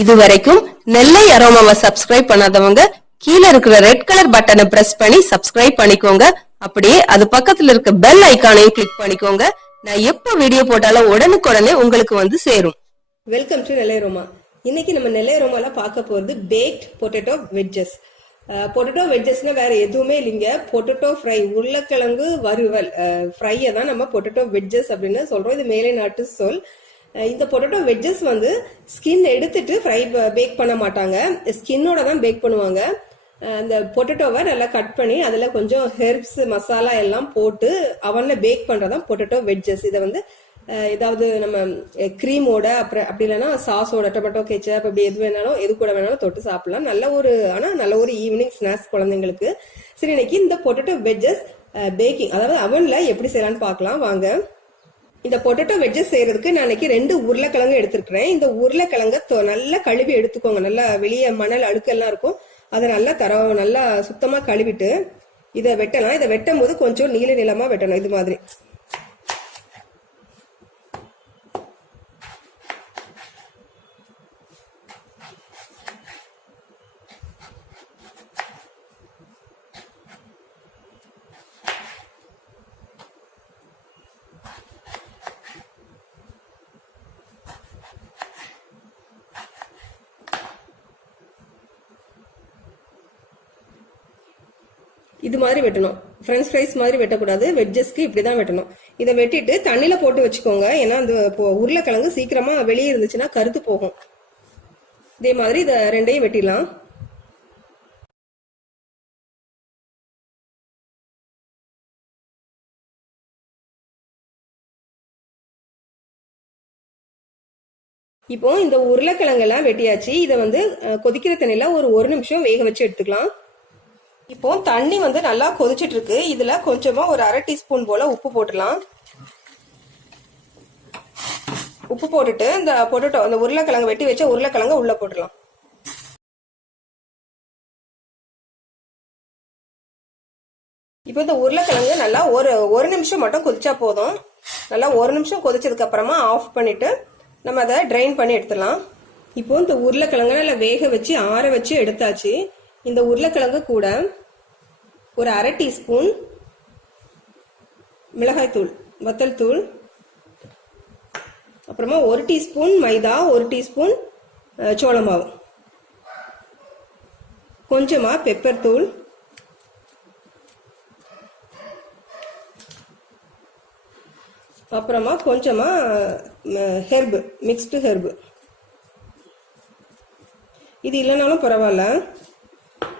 இதுவரைக்கும் நெல்லை அரோமாவை சப்ஸ்கிரைப் பண்ணாதவங்க கீழே இருக்கிற ரெட் கலர் பட்டனை பிரஸ் பண்ணி சப்ஸ்கிரைப் பண்ணிக்கோங்க. அப்படியே அது பக்கத்துல இருக்க பெல் ஐகானையும் கிளிக் பண்ணிக்கோங்க. நான் எப்ப வீடியோ போட்டாலும் உடனுக்குடனே உங்களுக்கு வந்து சேரும். Welcome to Nellai aroma. இன்னைக்கு நம்ம நெல்லை அரோமால பார்க்க போறது பேக்ட் பொட்டேட்டோ வெட்ஜஸ். பொட்டேட்டோ வெட்ஜஸ்னா வேற எதுவுமே இல்லைங்க, பொட்டேட்டோ ஃப்ரை, உருளைக்கிழங்கு வறுவல் ஃப்ரையை தான் நம்ம பொட்டேட்டோ வெட்ஜஸ் அப்படின்னு சொல்றோம். இது மேலை நாட்டு சொல். இந்த பொட்டேட்டோ வெட்ஜஸ் வந்து ஸ்கின் எடுத்துட்டு ஃப்ரை பேக் பண்ண மாட்டாங்க, ஸ்கின்னோட தான் பேக் பண்ணுவாங்க. அந்த பொட்டேட்டோவை நல்லா கட் பண்ணி அதுல கொஞ்சம் ஹெர்ப்ஸ் மசாலா எல்லாம் போட்டு அவன்ல பேக் பண்றதான் பொட்டேட்டோ வெட்ஜஸ். இதை வந்து ஏதாவது நம்ம கிரீமோட அப்புறம் அப்படி இல்லைன்னா சாஸோட டொமேட்டோ கெச்சப் அப்படி எது வேணாலும் எது கூட வேணாலும் தொட்டு சாப்பிடலாம். நல்ல ஒரு ஈவினிங் ஸ்நாக்ஸ் குழந்தைங்களுக்கு. சரி, இன்னைக்கு இந்த பொட்டேட்டோ வெட்ஜஸ் பேக்கிங், அதாவது அவன்ல எப்படி செய்யலாம்னு பார்க்கலாம் வாங்க. இந்த பொட்டேட்டோ வெட்ஜஸ் செய்யறதுக்கு நான் இன்னைக்கு 2 உருளைக்கிழங்கு எடுத்துருக்கிறேன். இந்த உருளைக்கிழங்க நல்லா கழுவி எடுத்துக்கோங்க. நல்லா வெளியே மணல் அழுக்கெல்லாம் இருக்கும், அதை நல்லா சுத்தமா கழுவிட்டு இதை வெட்டலாம். இதை வெட்டும் போது கொஞ்சம் நீள நீளமா வெட்டணும். இது மாதிரி இது மாதிரி வெட்டணும். ஃப்ரெஞ்ச் ஃப்ரைஸ் மாதிரி வெட்டக்கூடாது, வெட்ஜஸ்க்கு இப்படிதான் வெட்டணும். இதை வெட்டிட்டு தண்ணியில போட்டு வச்சுக்கோங்க. ஏன்னா அந்த உருளைக்கிழங்கு சீக்கிரமா வெளியே இருந்துச்சுன்னா கருத்து போகும். இதே மாதிரி இதை 2ஐயும் வெட்டிடலாம். இப்போ இந்த உருளைக்கிழங்கெல்லாம் வெட்டியாச்சு. இதை வந்து கொதிக்கிற தண்ணியில ஒரு நிமிஷம் வேக வச்சு எடுத்துக்கலாம். இப்போ தண்ணி வந்து நல்லா கொதிச்சிட்டு இருக்கு. இதுல கொஞ்சமா ஒரு 1/2 டீஸ்பூன் போல உப்பு போட்டுடலாம். உப்பு போட்டுட்டு இந்த பொட்டேட்டோ, அந்த உருளைக்கிழங்கு வெட்டி வச்ச உருளைக்கிழங்கு உள்ள போட்டுடலாம். இப்போ இந்த உருளைக்கிழங்கு நல்லா ஒரு நிமிஷம் மட்டும் கொதிச்சா போதும். நல்லா 1 நிமிஷம் கொதிச்சதுக்கு அப்புறமா ஆஃப் பண்ணிட்டு நம்ம அதை ட்ரைன் பண்ணி எடுத்துடலாம். இப்போ இந்த உருளைக்கிழங்கு நல்லா வேக வச்சு ஆற வச்சு எடுத்தாச்சு. இந்த உருளைக்கிழங்கு கூட ஒரு 1/2 டீஸ்பூன் மிளகாய் தூள், வத்தல் தூள், அப்புறமா 1 டீஸ்பூன் மைதா, 1 டீஸ்பூன் சோள மாவு, கொஞ்சமா பெப்பர் தூள், அப்புறமா கொஞ்சமா ஹெர்பு, மிக்ஸ்டு ஹெர்பு. இது இல்லைனாலும் பரவாயில்ல.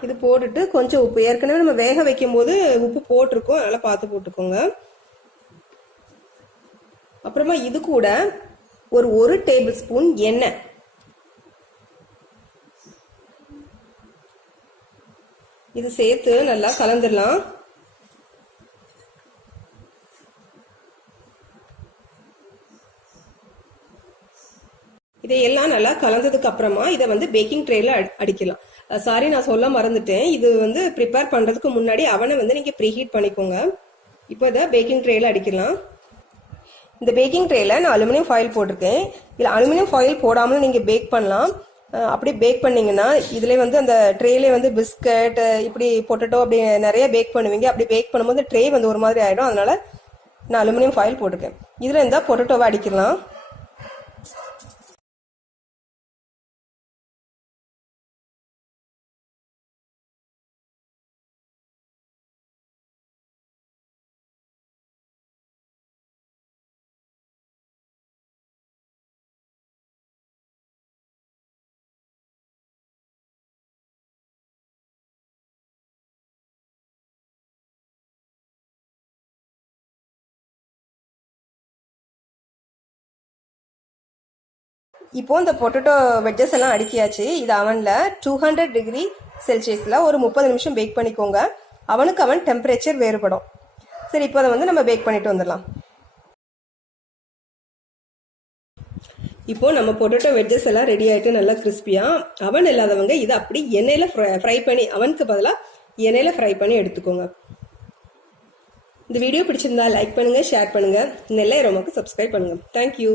இது போட்டுட்டு கொஞ்சம் உப்பு, ஏற்கனவே நம்ம வேக வைக்கும் போது உப்பு போட்டிருக்கோம், அதனால பார்த்து போட்டுக்கோங்க. அப்புறமா இது கூட ஒரு டேபிள் ஸ்பூன் எண்ணெய், இது சேர்த்து நல்லா கலந்துடலாம். இதையெல்லாம் நல்லா கலந்ததுக்கு அப்புறமா இதை வந்து பேக்கிங் ட்ரேல அடிக்கலாம். சாரி, நான் சொல்ல மறந்துட்டேன். இது வந்து ப்ரிப்பேர் பண்றதுக்கு முன்னாடி அவனை வந்து நீங்க ப்ரீஹீட் பண்ணிக்கோங்க. இப்போ இதை பேக்கிங் ட்ரேல அடிக்கலாம். இந்த பேக்கிங் ட்ரேல நான் அலுமினியம் ஃபாயில் போட்டிருக்கேன். இதுல அலுமினியம் ஃபாயில் போடாமலும் நீங்க பேக் பண்ணலாம். அப்படி பேக் பண்ணீங்கன்னா இதுல வந்து அந்த ட்ரேல வந்து பிஸ்கட், இப்படி பொட்டேட்டோ அப்படி நிறைய பேக் பண்ணுவீங்க. அப்படி பேக் பண்ணும்போது ட்ரே வந்து ஒரு மாதிரி ஆயிடும். அதனால நான் அலுமினியம் ஃபாயில் போட்டிருக்கேன். இதுல இருந்தா பொட்டேட்டோவை அடிக்கலாம். இப்போ இந்த பொட்டேட்டோ வெட்ஜஸ் எல்லாம் அடிக்கியாச்சு. இது அவன்ல 200 டிகிரி செல்சியஸ்ல ஒரு 30 நிமிஷம் பேக் பண்ணிக்கோங்க. அவனுக்கு அவன் டெம்பரேச்சர் வேறுபடும். சரி, இப்போ அதை வந்து நம்ம பேக் பண்ணிட்டு வந்துடலாம். இப்போ நம்ம பொட்டேட்டோ வெட்ஜஸ் எல்லாம் ரெடி ஆயிட்டு நல்லா கிறிஸ்பியா. அவன் இல்லாதவங்க இதை அப்படி எண்ணெயில ஃப்ரை பண்ணி, அவனுக்கு பதிலாக எண்ணெயில ஃப்ரை பண்ணி எடுத்துக்கோங்க. இந்த வீடியோ பிடிச்சிருந்தா லைக் பண்ணுங்க, ஷேர் பண்ணுங்க, நெல்லை அரோமாக்கு சப்ஸ்கிரைப் பண்ணுங்க. தேங்க்யூ.